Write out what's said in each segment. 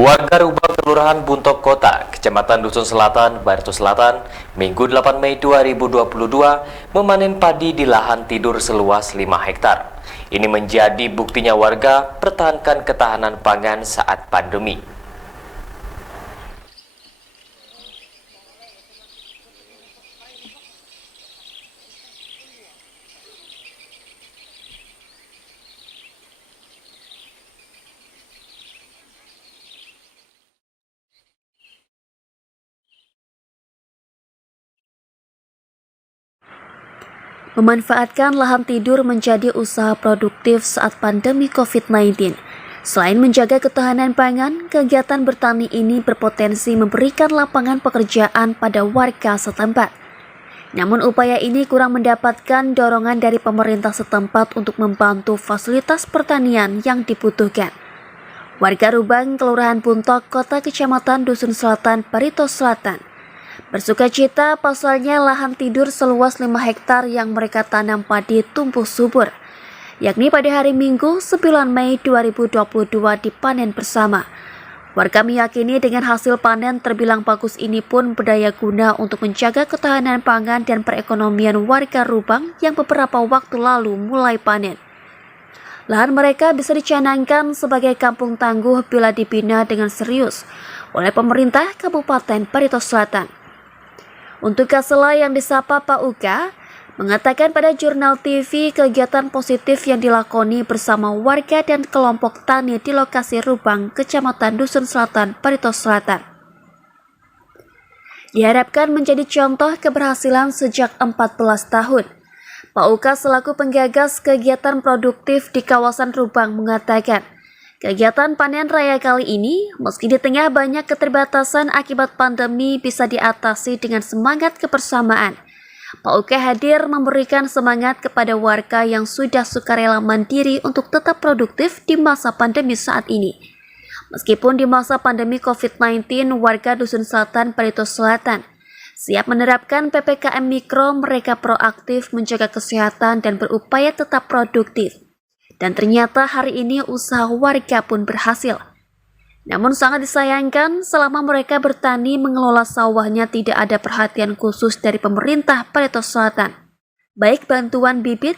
Warga Rubang Kelurahan Buntok Kota, Kecamatan Dusun Selatan, Barito Selatan, Minggu 8 Mei 2022 memanen padi di lahan tidur seluas 5 hektar. Ini menjadi buktinya warga pertahankan ketahanan pangan saat pandemi. Memanfaatkan lahan tidur menjadi usaha produktif saat pandemi COVID-19. Selain menjaga ketahanan pangan, kegiatan bertani ini berpotensi memberikan lapangan pekerjaan pada warga setempat. Namun upaya ini kurang mendapatkan dorongan dari pemerintah setempat untuk membantu fasilitas pertanian yang dibutuhkan. Warga Rubang, Kelurahan Buntok, Kota Kecamatan Dusun Selatan, Barito Selatan, bersukacita pasalnya lahan tidur seluas 5 hektar yang mereka tanam padi tumbuh subur, yakni pada hari Minggu 9 Mei 2022 dipanen bersama. Warga meyakini dengan hasil panen terbilang bagus ini pun berdaya guna untuk menjaga ketahanan pangan dan perekonomian warga Rubang yang beberapa waktu lalu mulai panen. Lahan mereka bisa dicanangkan sebagai kampung tangguh bila dibina dengan serius oleh pemerintah Kabupaten Barito Selatan. Untuk Kasela yang disapa Pak Uka, mengatakan pada jurnal TV kegiatan positif yang dilakoni bersama warga dan kelompok tani di lokasi Rubang, Kecamatan Dusun Selatan, Barito Selatan, diharapkan menjadi contoh keberhasilan sejak 14 tahun. Pak Uka selaku penggagas kegiatan produktif di kawasan Rubang mengatakan, kegiatan panen raya kali ini, meski di tengah banyak keterbatasan akibat pandemi, bisa diatasi dengan semangat kebersamaan. Pak Uke hadir memberikan semangat kepada warga yang sudah sukarela mandiri untuk tetap produktif di masa pandemi saat ini. Meskipun di masa pandemi COVID-19, warga Dusun Selatan, Barito Selatan siap menerapkan PPKM Mikro, mereka proaktif menjaga kesehatan dan berupaya tetap produktif. Dan ternyata hari ini usaha warga pun berhasil. Namun sangat disayangkan selama mereka bertani mengelola sawahnya tidak ada perhatian khusus dari pemerintah Barito Selatan. Baik bantuan bibit,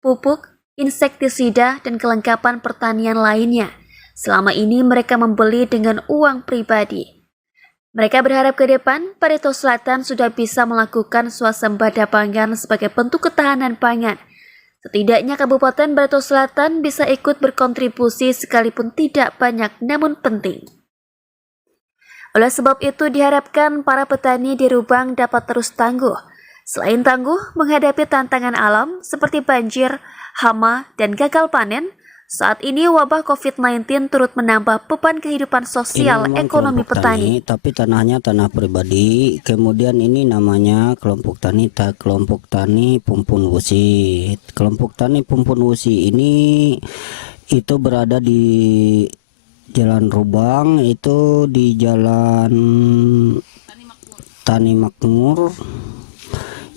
pupuk, insektisida, dan kelengkapan pertanian lainnya. Selama ini mereka membeli dengan uang pribadi. Mereka berharap ke depan Barito Selatan sudah bisa melakukan swasembada pangan sebagai bentuk ketahanan pangan. Setidaknya Kabupaten Barito Selatan bisa ikut berkontribusi sekalipun tidak banyak namun penting. Oleh sebab itu diharapkan para petani di Rubang dapat terus tangguh. Selain tangguh menghadapi tantangan alam seperti banjir, hama, dan gagal panen, saat ini wabah COVID-19 turut menambah beban kehidupan sosial ekonomi petani. Tapi tanahnya tanah pribadi. Kemudian ini namanya kelompok tani Pumpun Wusi. Kelompok tani Pumpun Wusi ini itu berada di Jalan Rubang, itu di Jalan Tani Makmur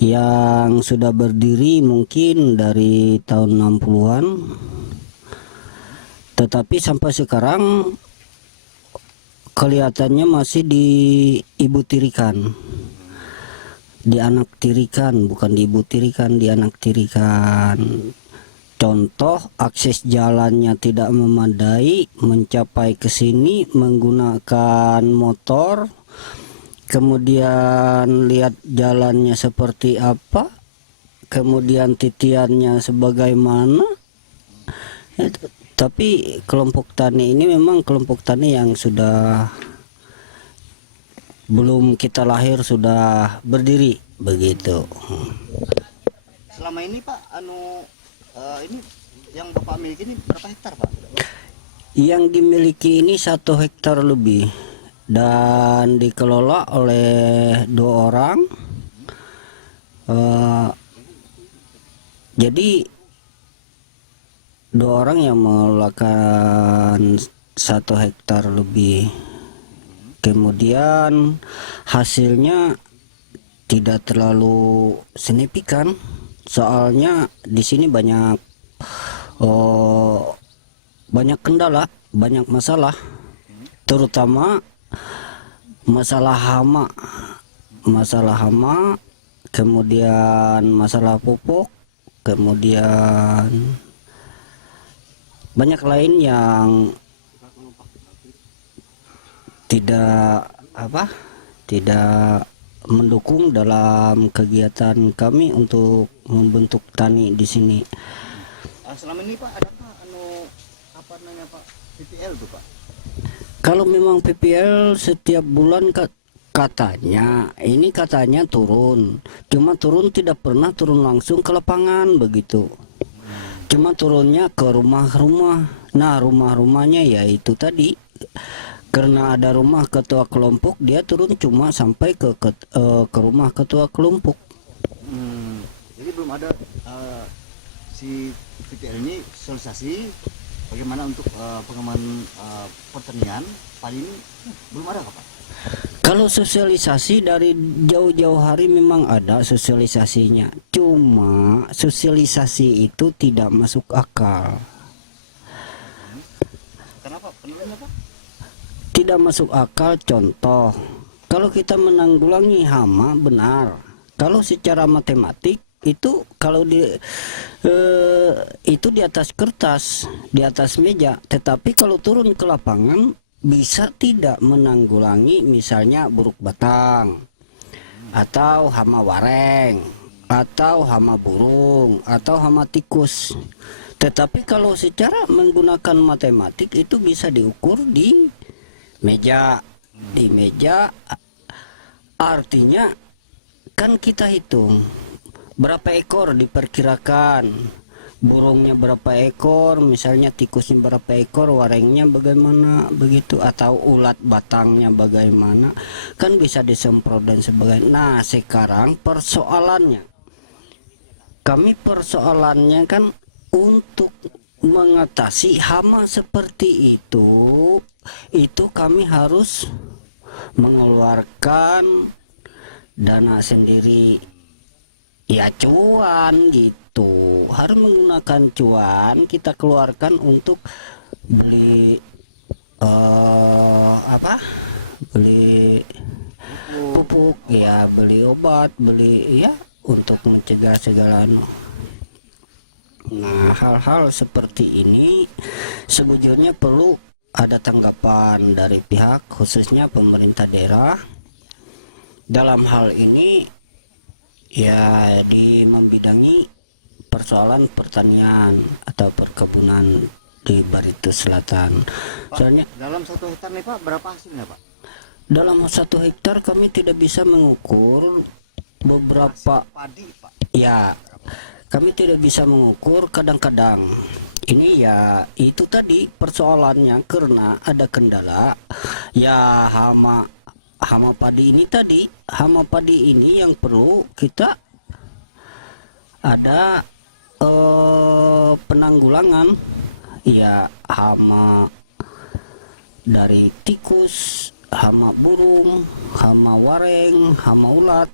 yang sudah berdiri mungkin dari tahun 60-an. Tetapi sampai sekarang kelihatannya masih di ibu tirikan, di anak tirikan, bukan di ibu tirikan, di anak tirikan. Contoh, akses jalannya tidak memadai, mencapai ke sini menggunakan motor. Kemudian lihat jalannya seperti apa, kemudian titiannya sebagaimana. Tapi kelompok tani ini memang kelompok tani yang sudah belum kita lahir sudah berdiri begitu. Selama ini Pak, ini yang Bapak miliki ini berapa hektar Pak? Yang dimiliki ini 1 hektar lebih dan dikelola oleh 2 orang. Jadi 2 orang yang mengelolakan 1 hektar lebih. Kemudian hasilnya tidak terlalu signifikan, soalnya di sini banyak kendala, banyak masalah. terutama masalah hama, kemudian masalah pupuk, kemudian banyak lain yang tidak mendukung dalam kegiatan kami untuk membentuk tani di sini. Selama ini Pak ada apa namanya Pak PPL tuh Pak? Kalau memang PPL setiap bulan katanya turun, cuma turun tidak pernah turun langsung ke lapangan begitu. Cuma turunnya ke rumah-rumah. Nah, rumah-rumahnya ya itu tadi. Karena ada rumah ketua kelompok, dia turun cuma sampai ke rumah ketua kelompok. Jadi belum ada si PPL ini sosialisasi bagaimana untuk pengembangan pertanian padi ini belum ada Pak? Kalau sosialisasi dari jauh-jauh hari memang ada sosialisasinya. Cuma sosialisasi itu tidak masuk akal. Kenapa? Penilaiannya Pak? Tidak masuk akal. Contoh, kalau kita menanggulangi hama benar. Kalau secara matematik itu kalau itu di atas kertas, di atas meja. Tetapi kalau turun ke lapangan bisa tidak menanggulangi misalnya buruk batang atau hama wareng atau hama burung atau hama tikus. Tetapi kalau secara menggunakan matematik itu bisa diukur di meja. Artinya kan kita hitung berapa ekor diperkirakan, burungnya berapa ekor, misalnya tikusnya berapa ekor, warengnya bagaimana begitu, atau ulat batangnya bagaimana, kan bisa disemprot dan sebagainya. Nah, sekarang persoalannya kan untuk mengatasi hama seperti itu kami harus mengeluarkan dana sendiri, ya cuan gitu, harus menggunakan cuan kita keluarkan untuk beli beli pupuk, ya beli obat, beli ya untuk mencegah segala Nah, hal-hal seperti ini sebetulnya perlu ada tanggapan dari pihak khususnya pemerintah daerah dalam hal ini, ya di membidangi persoalan pertanian atau perkebunan di Barito Selatan. Pak, soalnya dalam 1 hektar nih Pak berapa hasilnya Pak? Dalam 1 hektar kami tidak bisa mengukur beberapa Padi Pak. Ya, kami tidak bisa mengukur kadang-kadang. Ini ya itu tadi persoalannya karena ada kendala. Ya hama padi ini yang perlu kita ada penanggulangan. Ya hama dari tikus, hama burung, hama wareng, hama ulat.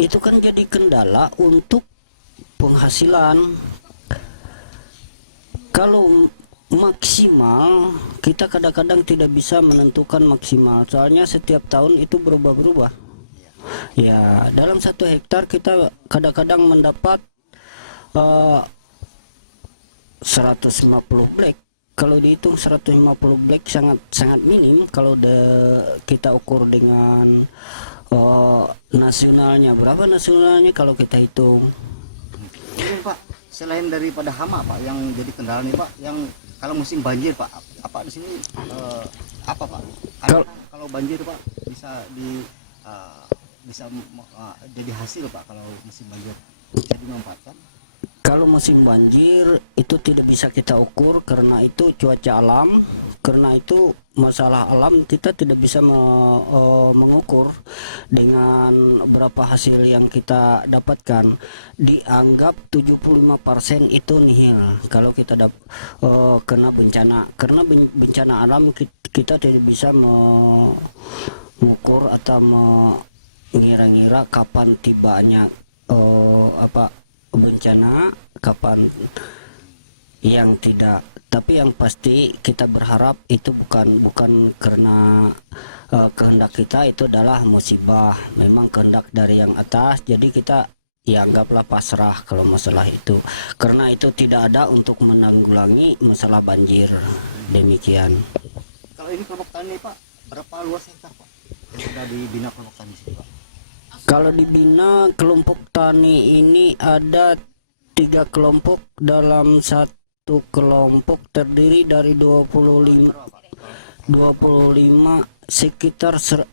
Itu kan jadi kendala untuk penghasilan. Kalau maksimal kita kadang-kadang tidak bisa menentukan maksimal, soalnya setiap tahun itu berubah-berubah. Ya dalam 1 hektar kita kadang-kadang mendapat 150 black. Kalau dihitung 150 black sangat minim. Kalau kita ukur dengan nasionalnya, berapa nasionalnya kalau kita hitung. Pak, selain daripada hama Pak yang jadi kendala nih Pak, yang kalau musim banjir Pak, apa di sini apa Pak? Kalau banjir Pak bisa jadi hasil Pak kalau musim banjir bisa dimanfaatkan? Kalau musim banjir itu tidak bisa kita ukur karena itu cuaca alam, karena itu masalah alam, kita tidak bisa mengukur dengan berapa hasil yang kita dapatkan. Dianggap 75% itu nihil kalau kita kena bencana. Karena bencana alam kita tidak bisa mengukur atau mengira-ngira kapan tibanya bencana, kapan yang tidak, tapi yang pasti kita berharap itu bukan karena kehendak kita, itu adalah musibah, memang kehendak dari yang atas. Jadi kita ya anggaplah pasrah kalau masalah itu, karena itu tidak ada untuk menanggulangi masalah banjir. Demikian. Kalau ini kelompok tani Pak, berapa luas hektar Pak yang sudah dibina kelompok tani sini Pak? Kalau dibina kelompok tani ini ada 3 kelompok, dalam satu kelompok terdiri dari 25 sekitar 75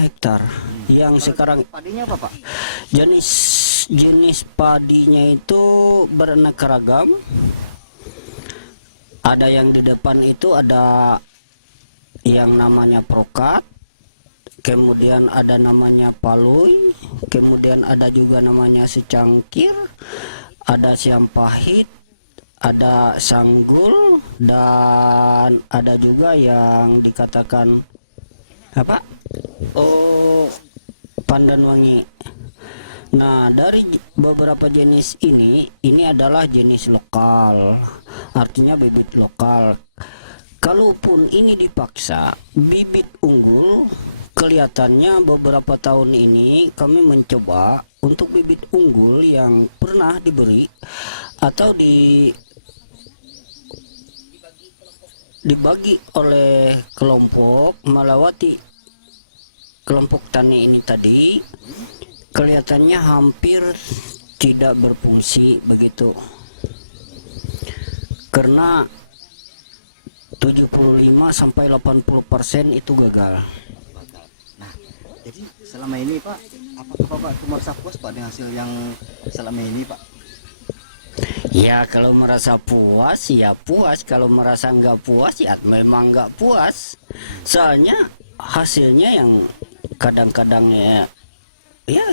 hektar. Yang sekarang Padinya apa Pak? jenis padinya itu beraneka ragam. Ada yang di depan itu ada yang namanya prokat, kemudian ada namanya palui, kemudian ada juga namanya secangkir, ada siam pahit, ada sanggul, dan ada juga yang dikatakan apa? Oh, pandan wangi. Nah, dari beberapa jenis ini adalah jenis lokal, artinya bibit lokal. Kalaupun ini dipaksa bibit unggul, kelihatannya beberapa tahun ini kami mencoba untuk bibit unggul yang pernah diberi atau dibagi oleh kelompok melewati kelompok tani ini tadi, kelihatannya hampir tidak berfungsi begitu, karena 75-80% itu gagal. Nah, jadi selama ini Pak, apakah Bapak merasa puas Pak dengan hasil yang selama ini Pak? Ya, kalau merasa puas ya puas, kalau merasa nggak puas ya memang nggak puas. Soalnya hasilnya yang kadang-kadang ya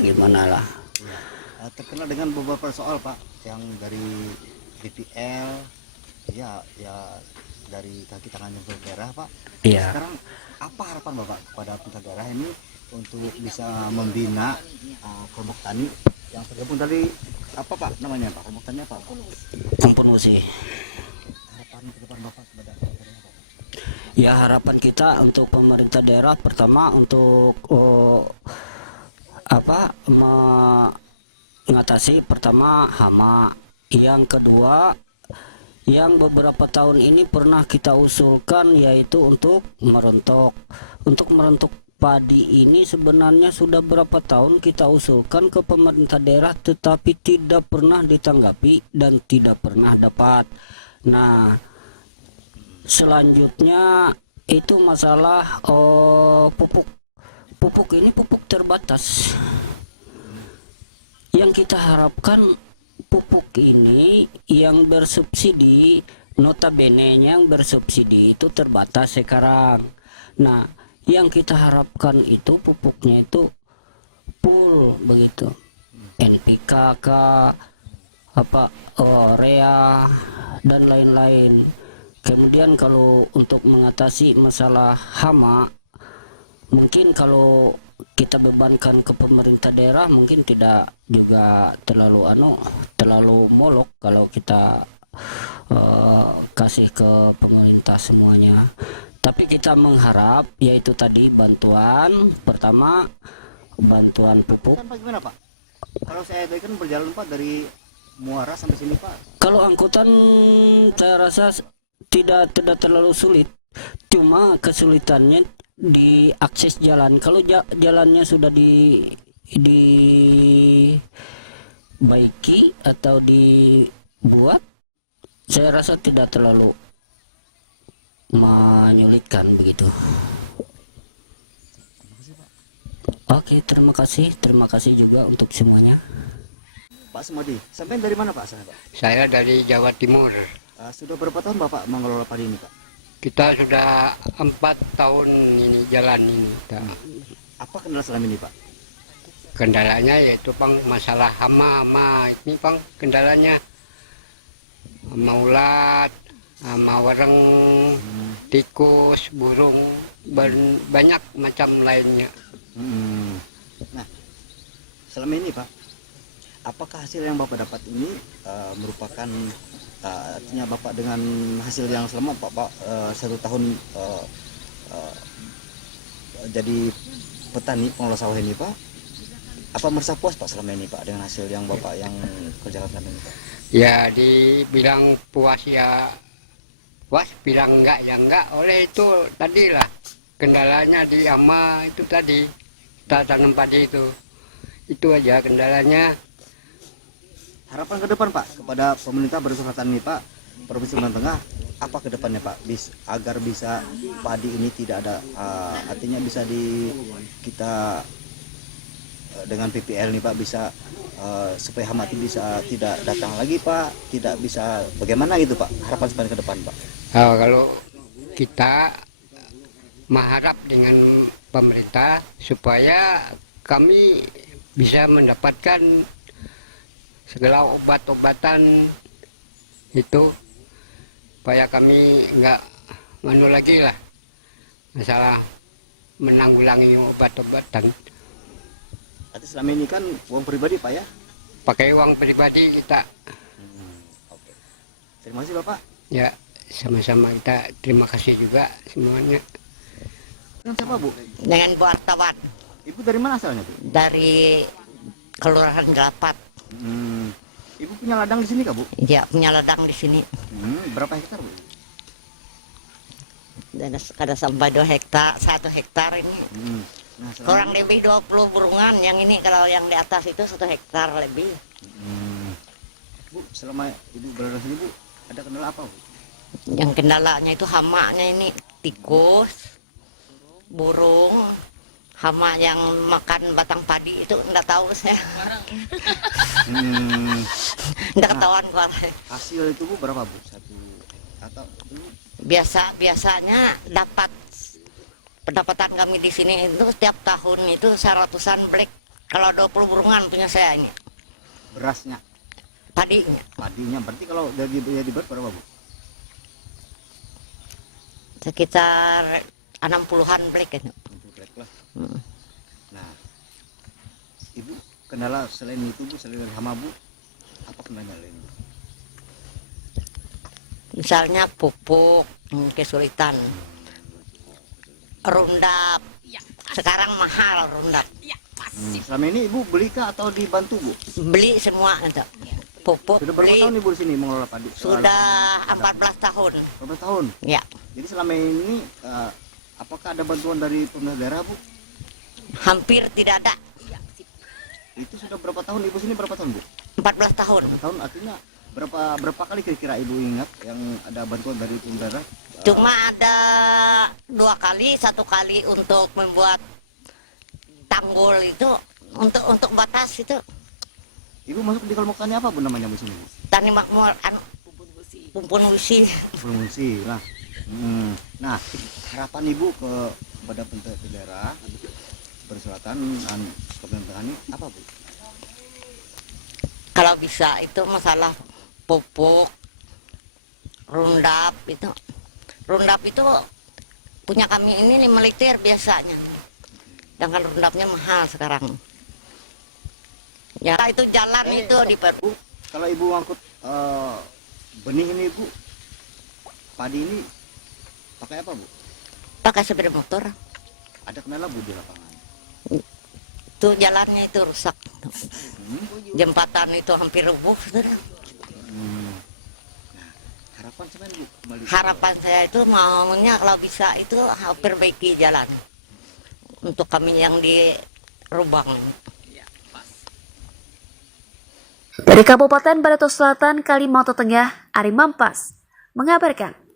gimana lah. Terkenal dengan beberapa soal Pak, yang dari BPL, ya dari kaki tangannya daerah Pak. Iya. Sekarang apa harapan Bapak kepada pemerintah daerah ini untuk bisa membina kelompok tani yang tergabung tadi, apa Pak namanya Pak, kelompok tani apa Pak? Ampun Usi. Harapan ke depan Bapak kepada pemerintah daerah Pak? Ya, harapan kita untuk pemerintah daerah pertama untuk mengatasi pertama hama, yang kedua yang beberapa tahun ini pernah kita usulkan yaitu untuk merontok. Untuk merontok padi ini sebenarnya sudah berapa tahun kita usulkan ke pemerintah daerah, tetapi tidak pernah ditanggapi dan tidak pernah dapat. Nah, selanjutnya itu masalah pupuk. Pupuk ini pupuk terbatas. Yang kita harapkan pupuk ini yang bersubsidi, notabene yang bersubsidi itu terbatas sekarang. Nah, yang kita harapkan itu pupuknya itu full begitu, NPK urea dan lain-lain. Kemudian kalau untuk mengatasi masalah hama, mungkin kalau kita bebankan ke pemerintah daerah mungkin tidak juga terlalu molok kalau kita kasih ke pemerintah semuanya. Tapi kita mengharap yaitu tadi bantuan, pertama bantuan pupuk. Pak, gimana Pak? Kalau saya kan berjalan Pak dari Muara sampai sini Pak. Kalau angkutan saya rasa tidak terlalu sulit, cuma kesulitannya di akses jalan. Kalau jalannya sudah dibaiki atau dibuat, saya rasa tidak terlalu menyulitkan begitu. Oke, terima kasih juga untuk semuanya. Pak Sumadi, sampai dari mana Pak? Saya dari Jawa Timur. Sudah berapa tahun Bapak mengelola padi ini Pak? Kita sudah 4 tahun ini jalan ini. Apa kendala selama ini Pak? Kendalanya yaitu Pang masalah hama ini Pang kendalanya. Hama ulat, hama wareng, tikus, burung, banyak macam lainnya. Nah, selama ini Pak, apakah hasil yang Bapak dapat ini merupakan artinya Bapak dengan hasil yang selama Bapak 1 tahun jadi petani pengelola sawah ini Pak, apa merasa puas Pak selama ini Pak dengan hasil yang Bapak yang kerjakan selama ini Pak? Ya dibilang puas ya puas, bilang enggak ya enggak. Oleh itu tadilah kendalanya di hama itu tadi, kita tanam padi itu aja kendalanya. Harapan ke depan Pak kepada pemerintah Selatan ini Pak, Provinsi Kalimantan Tengah, apa ke depannya Pak agar bisa padi ini tidak ada artinya bisa kita dengan PPL nih Pak bisa supaya hama bisa tidak datang lagi Pak, tidak bisa bagaimana gitu Pak, harapan sepanjang ke depan Pak. Kalau kita mengharap dengan pemerintah supaya kami bisa mendapatkan segala obat-obatan itu, supaya kami nggak lagi lah masalah menanggulangi obat-obatan. Artinya selama ini kan uang pribadi Pak ya? Pakai uang pribadi kita. Oke. Terima kasih Bapak. Ya, sama-sama, kita terima kasih juga semuanya. Dengan siapa Bu? Dengan wartawan Ibu dari mana asalnya Bu? dari Kelurahan Gelapat. Ibu punya ladang di sini kah Bu? Ya, punya ladang di sini. Berapa hektar Bu? Dan ada sampai 2 hektar, 1 hektar ini. Nah, Kurang lebih 20 burungan. Yang ini kalau yang di atas itu 1 hektar lebih. Bu, selama Ibu berada di sini Bu, ada kendala apa Bu? Yang kendalanya itu hamanya ini tikus, burung, hama yang makan batang padi itu enggak tahu saya. Enggak ketahuan kok. Hasil itu Bu berapa Bu? Satu atau Bu? Biasanya pendapatan kami di sini itu setiap tahun itu 100-an black. Kalau 20 burungan punya saya ini. Berasnya, Padinya padinya. Berarti kalau dari beras berapa Bu? sekitar 60-an black itu. 60 black lah. Nah, Ibu kendala selain itu Bu, selain dari hama Bu, apa kendalanya lain Bu? Misalnya pupuk kesulitan, rundap sekarang mahal rundap. Selama ini Ibu beli kah atau dibantu Bu? Beli semua itu. Pupuk Sudah berapa beli tahun Ibu di sini mengelola padi? sudah 14 tahun. 14 tahun. Ya, Jadi selama ini apakah ada bantuan dari pemerintah daerah Bu? hampir tidak ada. Itu sudah berapa tahun Ibu sini berapa tahun Bu? 14 tahun. Tahun artinya berapa kali kira-kira Ibu ingat yang ada bantuan dari pemerintah daerah? Cuma ada 2 kali, 1 kali untuk membuat tanggul itu untuk batas itu. Ibu masuk di kelompok tani apa Bu namanya Bu sini Bu? Tani makmur pumpun busi. Fungsi. Nah, harapan Ibu kepada pemerintah daerah Selatan dan pemerintah ini apa Bu? Kalau bisa itu masalah pupuk, rundap itu. Rundap itu punya kami ini 5 liter biasanya. Sedangkan rundapnya mahal sekarang. Ya itu jalan itu Bu, kalau Ibu ngangkut benih ini Bu, padi ini pakai apa Bu? pakai sepeda motor. Ada kendala Bu di lapangan? Itu jalannya itu rusak. Jembatan itu hampir rubuh sudah. Harapan semen Bu? Harapan saya itu maunya kalau bisa itu perbaiki jalan untuk kami yang di Rubang ini. Dari Kabupaten Barito Selatan, Kalimantan Tengah, Ari Mampas mengabarkan.